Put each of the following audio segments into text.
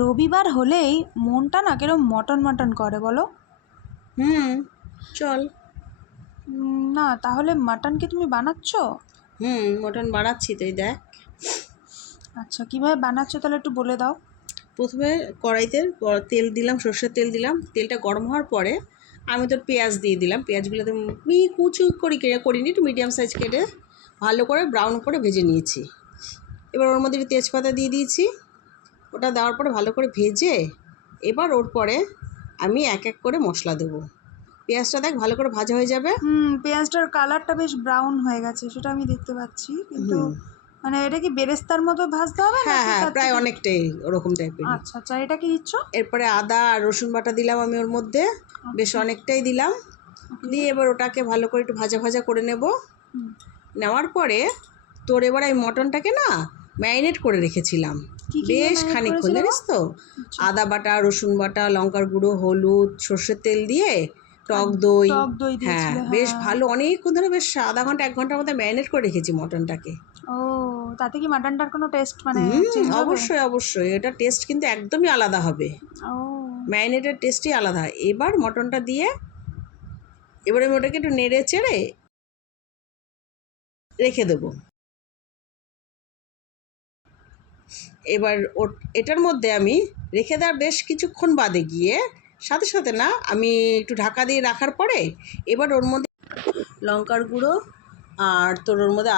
রবিবার হলেই মনটা না কিরম মটন মটন করে বলো। চল। না তাহলে মাটন কি তুমি বানাচ্ছ? মটন বানাচ্ছি তুই দেখ। আচ্ছা, কীভাবে বানাচ্ছ তাহলে একটু বলে দাও। প্রথমে কড়াইতে তেল দিলাম, সর্ষের তেল দিলাম। তেলটা গরম হওয়ার পরে আমি তোর পেঁয়াজ দিয়ে দিলাম। পেঁয়াজগুলো তো আমি কুচি করে করিনি, একটু মিডিয়াম সাইজ কেটে ভালো করে ব্রাউন করে ভেজে নিয়েছি। এবার ওর মধ্যে একটু তেজপাতা দিয়ে দিয়েছি। ওটা দেওয়ার পরে ভালো করে ভেজে এবার ওর পরে আমি এক এক করে মশলা দেবো। পেঁয়াজটা দেখ ভালো করে ভাজা হয়ে যাবে। পেঁয়াজটার কালারটা বেশ ব্রাউন হয়ে গেছে, সেটা আমি দেখতে পাচ্ছি, কিন্তু মানে এটা কি বেরেস্তার মতো ভাজতে হবে? হ্যাঁ, প্রায় অনেকটাই ওরকম টাইপের। আচ্ছা আচ্ছা, এটা কি দিচ্ছ? এরপরে আদা আর রসুন বাটা দিলাম আমি ওর মধ্যে, বেশ অনেকটাই দিলাম। দিয়ে এবার ওটাকে ভালো করে একটু ভাজা ভাজা করে নেব। নেওয়ার পরে তোর এবার এই মটনটাকে না ম্যারিনেট করে রেখেছিলাম বেশ খানিকক্ষণ, জানিস তো। আদা বাটা, রসুন বাটা, লঙ্কার গুঁড়ো, হলুদ, সর্ষের তেল দিয়ে টক দই। হ্যাঁ, বেশ ভালো অনেকক্ষণ ধরে, বেশ আধা ঘন্টা 1 ঘন্টার মধ্যে ম্যারিনেট করে রেখেছি মটনটাকে। ও, তাতে কি মাটনটার কোনো টেস্ট মানে অবশ্যই অবশ্যই, এটা টেস্ট কিন্তু একদমই আলাদা হবে। ম্যারিনেটের টেস্টই আলাদা। এবার মটনটা দিয়ে এবারে আমি ওটাকে একটু নেড়ে চেড়ে রেখে দেবো। এবার এটার মধ্যে আমি রেখে দেওয়ার বেশ কিছুক্ষণ বাদে গিয়ে সাথে সাথে না, আমি একটু ঢাকা দিয়ে রাখার পরে এবার ওর মধ্যে লঙ্কার গুঁড়ো আর তোর ওর মধ্যে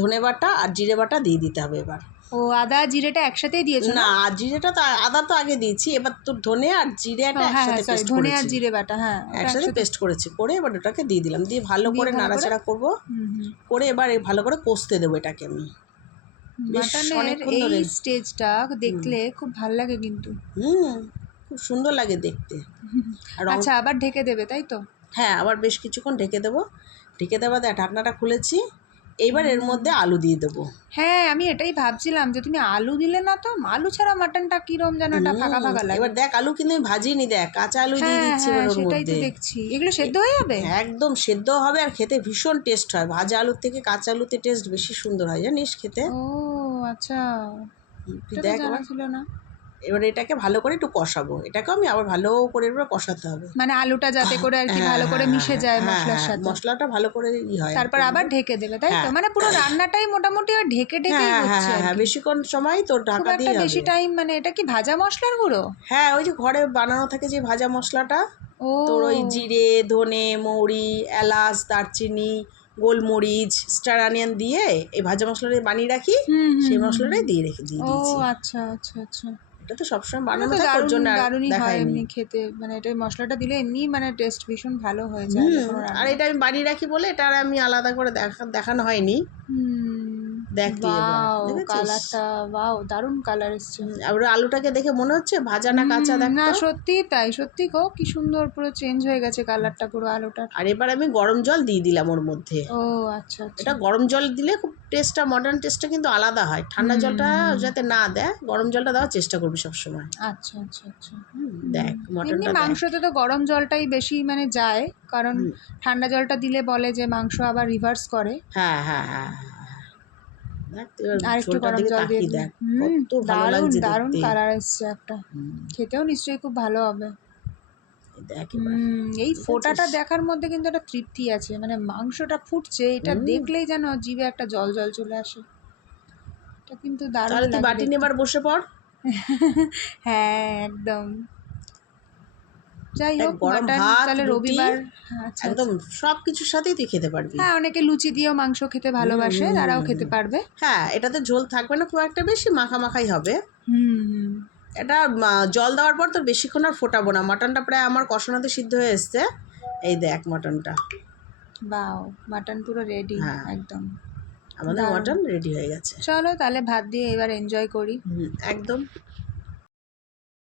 ধনে বাটা আর জিরে বাটা দিয়ে দিতে হবে এবার। ও, আদা জিরেটা একসাথেই দিয়েছো? না, জিরেটা তো আদা তো আগে দিয়েছি, এবার তোর ধনে আর জিরেটা একসাথে পেস্ট ধনে করেছি। আর জিরে বাটা, হ্যাঁ, একসাথে পেস্ট করেছি, করে এবার ওটাকে দিয়ে দিলাম। দিয়ে ভালো করে নাড়াচাড়া করবো, করে এবার ভালো করে কষতে দেবো এটাকে আমি। মাটনের এই স্টেজটা দেখলে খুব ভালো লাগে কিন্তু। খুব সুন্দর লাগে দেখতে। আচ্ছা, আবার ঢেকে দেবে তাই তো? হ্যাঁ, আবার বেশ কিছুক্ষণ ঢেকে দেবো। ঢেকে দেওয়া ঢাকনাটা খুলেছি। এইবার এর মধ্যে আলু দিয়ে দেবো। হ্যাঁ, আমি এটাই ভাবছিলাম যে তুমি আলু দিলে না তো, আলু ছাড়া মাটনটা কিরম যেন একটা ফাঁকা ফাঁকা লাগে। এবার দেখ, আলু কিন্তু আমি ভাজিনি, দেখ কাঁচা আলু দিয়ে দিচ্ছি এবার ওর মধ্যে। সেটাই তো দেখছি। এগুলো সেদ্ধ হয়ে যাবে? একদম সেদ্ধ হবে, আর খেতে ভীষণ টেস্ট হয়। ভাজা আলুর থেকে কাঁচা আলুতে টেস্ট বেশি সুন্দর হয়, জানিস খেতে। ও আচ্ছা, দেখ জানা ছিল না। এবার এটাকে ভালো করে একটু কষাবো। এটাকে আমি আবার ভালো করে এবার কষাতে হবে, মানে আলুটা যাতে করে আর কি ভালো করে মিশে যায় মশলার সাথে। মশলাটা ভালো করে হয়, তারপর আবার ঢেকে দেবে তাই তো? মানে পুরো রান্নাটাই মোটামুটি ঢেকে ঢেকেই হচ্ছে। হ্যাঁ, বেশিক্ষণ সময় তোর ঢাকা দিয়ে হবে। বেশি টাইম। মানে এটা কি ভাজা মশলার গুঁড়ো? হ্যাঁ, ওই যে ঘরে বানানো থাকে যে ভাজা মশলাটা, তোর ওই জিরে, ধনে, মৌরি, এলাচ, দারচিনি, গোলমরিচ, স্টার অনিয়ন দিয়ে এই ভাজা মশলাটা বানিয়ে রাখি, সেই মশলাটাই দিয়ে দিয়েছি। ও আচ্ছা আচ্ছা আচ্ছা, এটা তো সবসময় বানানো থাকে, ওর জন্য দারুণই হয় এমনি খেতে। মানে এটা মশলাটা দিলে এমনি মানে টেস্ট ভীষণ ভালো হয়ে যায়। আর এটা আমি বানিয়ে রাখি বলে এটা আর আমি আলাদা করে দেখানো হয়নি। দেখ তুই এবার কালারটা, ওয়াও, দারুণ কালার এসছে। আর আলুটাকে দেখে মনে হচ্ছে ভাজা না কাঁচা, দেখ না সত্যি তাই, সত্যি গো, কি সুন্দর পুরো চেঞ্জ হয়ে গেছে কালারটা পুরো আলুটার। আর এবার আমি গরম জল দিয়ে দিলাম ওর মধ্যে। ও আচ্ছা আচ্ছা, এটা গরম জল দিলে খুব টেস্টটা, মডার্ন টেস্টটা কিন্তু আলাদা হয়। ঠান্ডা জলটা যাতে না দেয়, গরম জলটা দেওয়ার চেষ্টা করবি সবসময়। আচ্ছা আচ্ছা আচ্ছা। দেখ মটনটা, মাংসতে তো গরম জলটাই বেশি মানে যায়, কারণ ঠান্ডা জলটা দিলে বলে যে মাংস আবার রিভার্স করে। হ্যাঁ হ্যাঁ হ্যাঁ, আর একটু গরম জল দিয়ে দেখ কত ভালো লাগছে, দারুণ কালার এসছে একটা। খেতেও নিশ্চয়ই খুব ভালো হবে। দেখ এই ফোটাটা দেখার মধ্যে কিন্তু একটা তৃপ্তি আছে, মানে মাংসটা ফুটছে এটা দেখলেই যেন জিভে একটা জল জল চলে আসে। এটা কিন্তু দারুণ। তাহলে তুই বাটি নিয়ে এবার বসে পড়। হ্যাঁ একদম। যাই হোক, গরম ভাত, তাহলে রবিবার একদম সবকিছুর সাথেই তুই খেতে পারবি। হ্যাঁ, অনেকে লুচি দিয়েও মাংস খেতে ভালোবাসে, তারাও খেতে পারবে। হ্যাঁ, এটাতে ঝোল থাকবে না খুব একটা, বেশি মাখামাখাই হবে। এটা জল দেওয়ার পর তোর বেশিক্ষণ আর ফোটাবো না। মাটনটা প্রায় আমার কষানোতে সিদ্ধ হয়ে এসছে। এই দেখ মটনটা, বাও, মাটন পুরো রেডি একদম। আমাদের মটন রেডি হয়ে গেছে। চলো তাহলে ভাত দিয়ে এবার এনজয় করি। একদম।